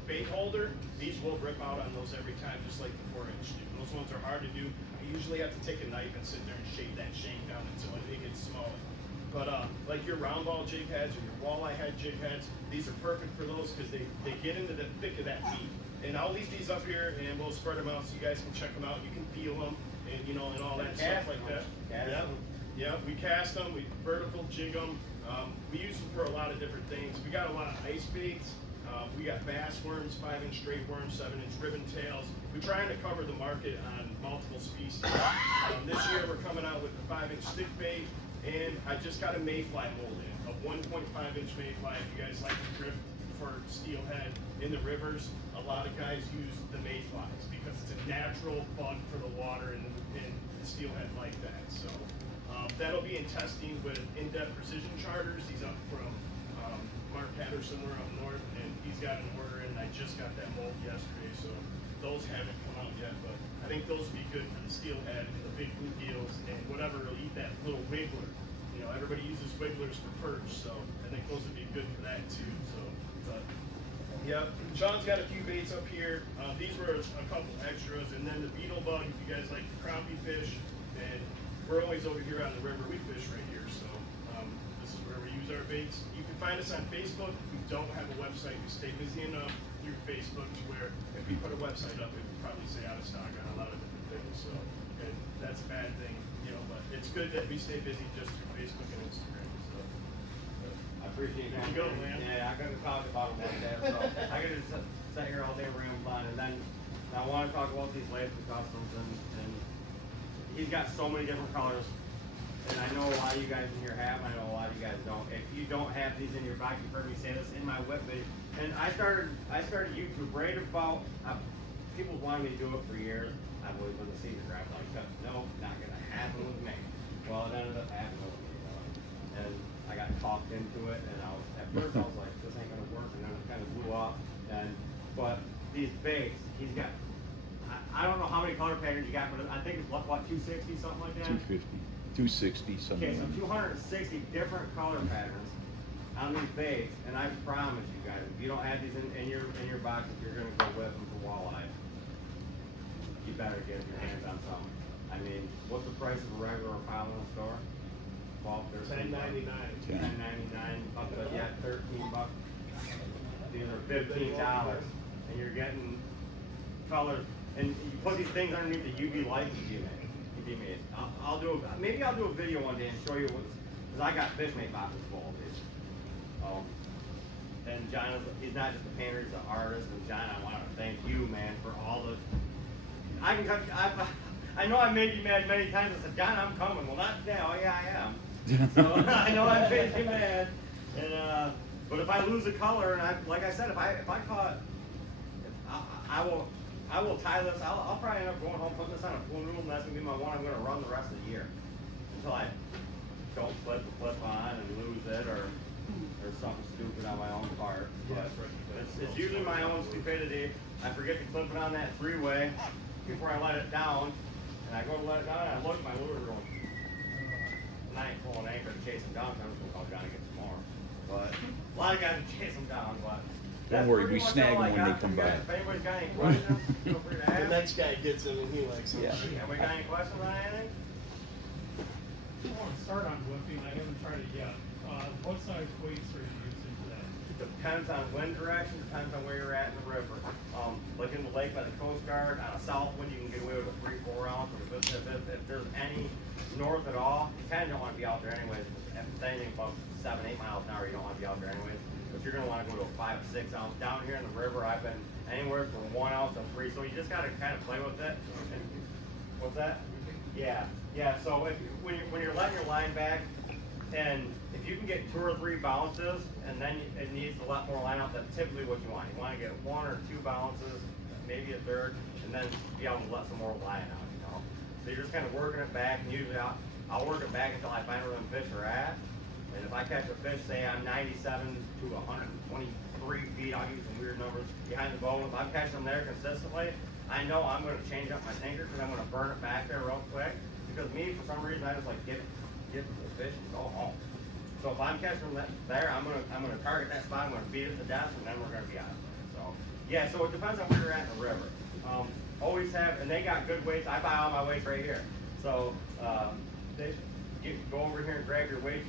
bait holder, these will rip out on those every time, just like the 4-inch do. Those ones are hard to do. I usually have to take a knife and sit there and shave that shank down until it gets smaller. But like your round ball jig heads or your walleye head jig heads, these are perfect for those because they get into the thick of that meat. And I'll leave these up here and we'll spread them out so you guys can check them out. You can feel them and all that stuff like that. Yeah, we cast them, we vertical jig them. We use them for a lot of different things. We got a lot of ice baits. We got bass worms, 5-inch straight worms, 7-inch ribbon tails. We're trying to cover the market on multiple species. This year we're coming out with the 5-inch stick bait, and I just got a mayfly mold in, a 1.5-inch mayfly. If you guys like to drift for steelhead in the rivers, a lot of guys use the mayflies because it's a natural bug for the water, and the steelhead like that. So that'll be in testing with In-Depth Precision Charters. He's up from Mark Patterson, we're up north, and he's got an order in, and I just got that mold yesterday, so those haven't come out yet, but I think those would be good for the steelhead and the big bluegills and whatever will eat that little wiggler. Everybody uses wigglers for perch, so I think those would be good for that too. Yeah, Sean's got a few baits up here. These were a couple extras, and then the beetle bug, if you guys like the crappie fish, and we're always over here on the river. We fish right here, so this is where we use our baits. You can find us on Facebook. We don't have a website. We stay busy enough through Facebook to where if we put a website up, it would probably say out of stock on a lot of different things. So and that's a bad thing, you know, but it's good that we stay busy just through Facebook and Instagram, so. I appreciate There that. you go, man. Yeah, I couldn't talk about it like that, so I could just sit here all day rambling, and then I wanna talk about these Latham customs, and he's got so many different colors. And I know a lot of you guys in here have, I know a lot of you guys don't. If you don't have these in your box, you've heard me say this in my whip video. And I started YouTube right about, people wanted me to do it for years. I've always been a season driver, like, no, not gonna happen with me. Well, it ended up happening with me, and I got talked into it, and at first I was like, this ain't gonna work, and then it kind of blew up. But these baits, he's got, I don't know how many color patterns you got, but I think it's what, 260, something like that? 250, 260, something. Okay, so 260 different color patterns on these baits, and I promise you guys, if you don't have these in your box, if you're gonna go whip them for walleye, you better get your hands on some. I mean, what's the price of a regular pile in the store? 12, 13 $10.99. $10.99 up to 13 bucks. These are $15, and you're getting colors. And you put these things underneath the UV light, you'd be amazed. Maybe I'll do a video one day and show you because I got Fishmate boxes full of these. And John he's not just a painter, he's an artist. And John, I want to thank you, man, for all the. I know I made you mad many times. I said, John, I'm coming. Well, not today. Oh yeah, I am. So I know I made you mad. And but if I lose a color, and like I said, if I caught, I will tie this. I'll probably end up going home, putting this on a pool noodle, and that's gonna be my one I'm gonna run the rest of the year until I don't flip the clip on and lose it or something stupid on my own part. But it's usually my own stupidity. I forget to clip it on that three-way before I let it down, and I go to let it down, and I look at my lure going, and I ain't pulling anchor to chase him down. So I'm just gonna call Johnny and get some more. But a lot of guys will chase him down, but. Don't worry, we snag them when they come by. If anybody's got any questions, feel free to The ask. next guy gets him and he likes him. Yeah. Have we got any questions on anything? I want to start on whipping. I haven't tried it yet. What size weights are you using for that? It depends on wind direction, depends on where you're at in the river. Like in the lake by the Coast Guard, on a south wind, you can get away with a 3-4 ounce. But if there's any north at all, you kind of don't want to be out there anyways. If it's anything above 7-8 miles an hour, you don't want to be out there anyways. But you're going to want to go to a 5 or 6 ounce. Down here in the river, I've been anywhere from 1 ounce to 3. So you just got to kind of play with it. And, what's that? Yeah. So when you're letting your line back, and if you can get 2 or 3 bounces, and then it needs to let more line out, that's typically what you want. You want to get 1 or 2 bounces, maybe a third, and then be able to let some more line out. You know. So you're just kind of working it back, and usually I'll work it back until I find where them fish are at. And if I catch a fish, say I'm 97 to 123 feet, I'll give you some weird numbers behind the boat. If I'm catching them there consistently, I know I'm going to change up my sinker because I'm going to burn it back there real quick. Because me, for some reason, I just like get the fish and go home. So if I'm catching them there, I'm gonna target that spot. I'm gonna beat it to death, and then we're gonna be out of there. So yeah, so it depends on where you're at in the river. Always have, and they got good weights. I buy all my weights right here. So go over here and grab your weights.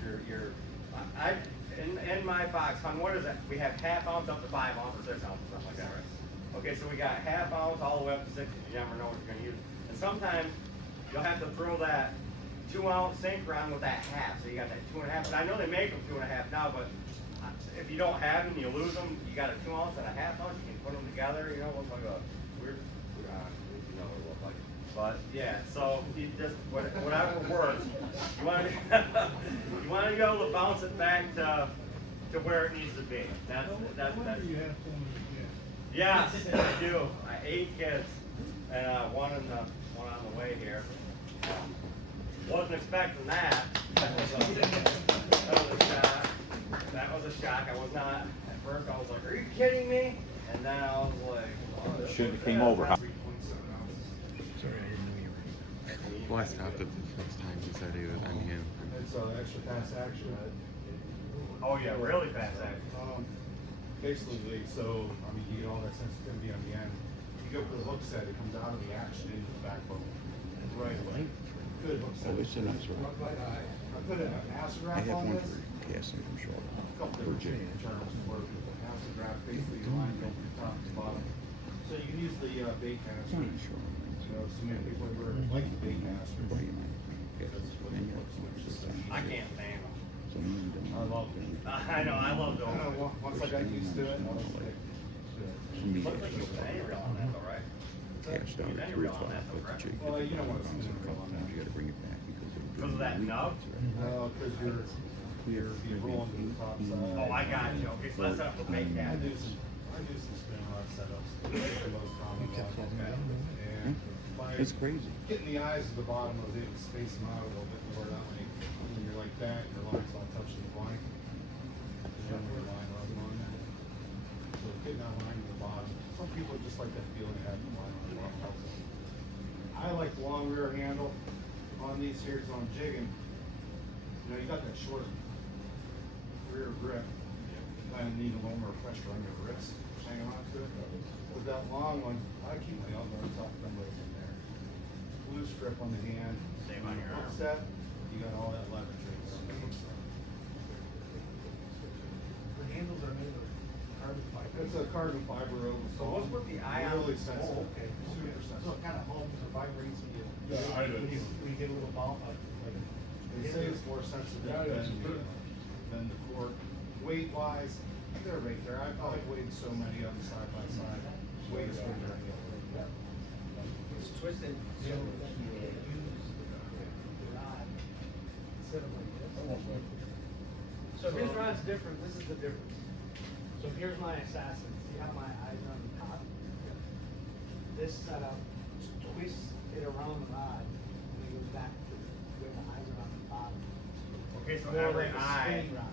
In my box, what is it? We have half ounce up to 5 ounce or 6 ounce or something like that, right? Okay, so we got half ounce all the way up to 6. You never know what you're gonna use. And sometimes you'll have to throw that 2 ounce sinker on with that half. So you got that 2.5. And I know they make them 2.5 now, but if you don't have them, you lose them. You got a 2 ounce and a half ounce. You can put them together. You know, look like a weird. You know what it looks like. But yeah, so you just whatever works. You want to be able to bounce it back to where it needs to be. That's. Do you have so many kids? Yes, I do. 8 kids, and one on the way here. Wasn't expecting that. That was a shock. That was a shock. I was not. At first, I was like, "Are you kidding me?" And then I was like, oh, Should have came over. Sorry, I didn't know you were. Well, I stopped it the first time he said he was. I mean, It's extra fast action. oh yeah, really fast action. Basically, so, I mean, you get all that sensitivity on the end. You go for the hook set, it comes out of the action into the backbone. Right away. Good hook set. Oh, it's a nice one. I put in an acid I wrap have on one this. for casting from shore. A couple For different jigging. terms for acid wrap, basically you line go from top to bottom. So you can use the bait It's canister. not a shore. know, so many people were like the big master. What do you mean? Because when you look so much the same. I can't stand them. So you don't. I love them. I know, I love I don't know, those. once I got used to it, I was like, To me, Looks like you put any reel on that though, right? cast out Any at 2 reel on o'clock that though, with the right? jig. well, you don't want to see So it a couple times you gotta bring it back because it'll do Because of that weeks, nub? right? no, because you're rolling to the top side. Oh, I got you. Okay, so that's not for bait I cast. do some spin rod setups. They're the most common one. And by It's crazy. getting the eyes at the bottom, I was able to space them out a little bit more that way. When you're like that, your line's not touching the line. And then your line runs on that. So getting that line to the bottom. Some people just like that feeling of having the line on the bottom. I like the long rear handle on these here, so I'm jigging. You know, you got that short rear grip. Kind of need a little more pressure on your wrist hanging on to it. With that long one, I keep my elbow and tuck them right in there. Loose grip on the hand. Same on your arm. Step, you got all that leverage right there. The handles are made of carbon fiber. It's a carbon fiber over. So what's with the eye on? Really sensitive. Oh, okay. Super So sensitive. it kind of hums or vibrates when you, Yeah, I do. when you get a little bump, like. They say it's more sensitive than the cork. Weight wise, they're right there. I've weighed so many of them side by side. Weight is right there. It's twisted so that you can't use the rod instead of like this. So if his rod's different, this is the difference. So here's my assassin, see how my eyes are on the top? This setup twists it around the rod and it goes back to where the eyes are on the bottom. Okay, so More every like a eye. spinning rod.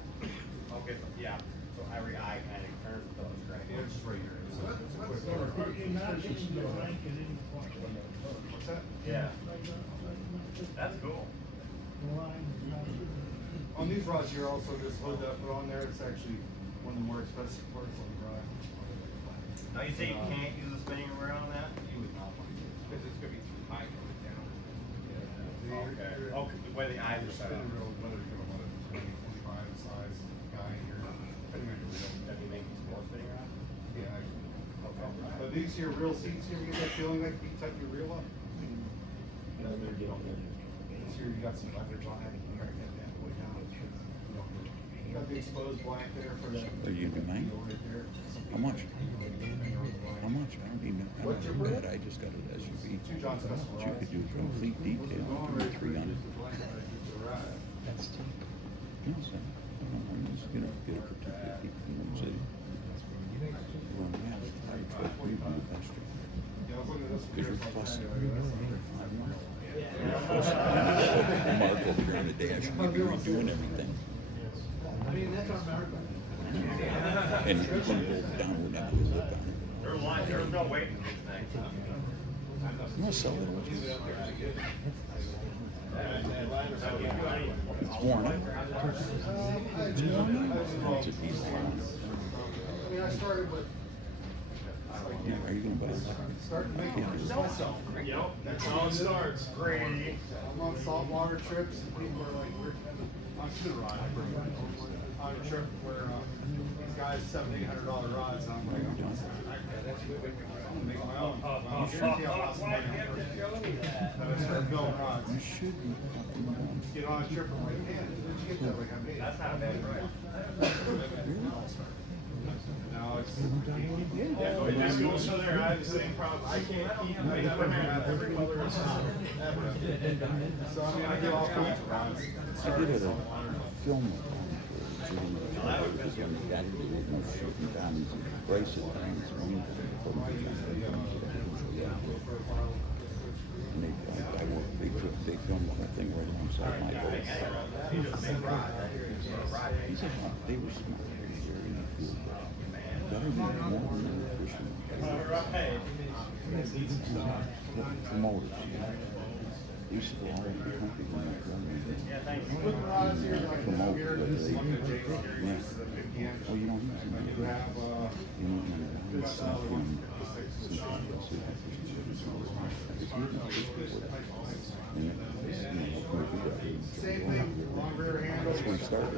Okay, so yeah, so every eye kind of turns with those, right? Yeah, it's just right here. It's a quick You're not getting the rank at any point. What's that? Yeah. That's cool. On these rods here also, this hood that I put on there, it's actually one of the more expensive parts on the rod. Now you say you can't use a spinning reel on that? You would not want to. Because it's gonna be too high coming down. Okay. Okay, the way the eyes are set up. Spinning reel, whether you're gonna want a 20, 25 size guy here, depending on your reel. That you make these more spinning rod? Yeah. Okay. But these here real seats here, you get that feeling like you tighten your reel up. This here, you got some leverage on it, you can crank that down, way down. You got the exposed blank there for that. Are you the man? Right there. How much? How much? I don't even, I don't know that, I just got an SUV. Two John's custom But you could do complete detail, for 300. That's cheap. You know, so, I'm just gonna get it for 250 in the city. Well, yeah, I would trust you on the best job. Yeah, I was looking at this. Because you're fussing. Yeah. Mark over there in the day, I should be redoing everything. I mean, that's our market. And you're gonna go downward, now you look down. There's no weight in these things. You wanna sell it? It's worn out. It's worn out. It's a piece of worn. I mean, I started with, Yeah, are you gonna buy it? started making it myself. Yep, That's how it starts. Crazy. I'm on saltwater trips and people are like, we're on on a trip where these guys $700-800 rods and I'm like, I'm gonna make my own. I guarantee I'll last money on first. Then I started building rods. You should be fucking done. Get on a trip, I'm like, man, did you get that? Like, I made it. That's not a bad price. Now it's. Yeah, It just goes to there, I have the same problem. I can't keep, I never have every color is ever. So I mean, I get all kinds of rods. I did a film for Jigging, because when they got into it, no shooting diamonds and bracelet diamonds, or anything. And they filmed the whole thing right alongside my boat. He said, they were smart, very good. Better than more than fishing. Promoters, you know. They used to go all over the country when they were Put the rods here, like this promote here, what this they is like a J do. series, Yeah. this is a 50 inch. Well, you don't use them. And you have, You don't use them. this It's other not one, in- the 6 it's inch. not in- it's not in- it's not in- it's not in- it's not in- and it's, you know, Same thing, long rear handle. that's where he started.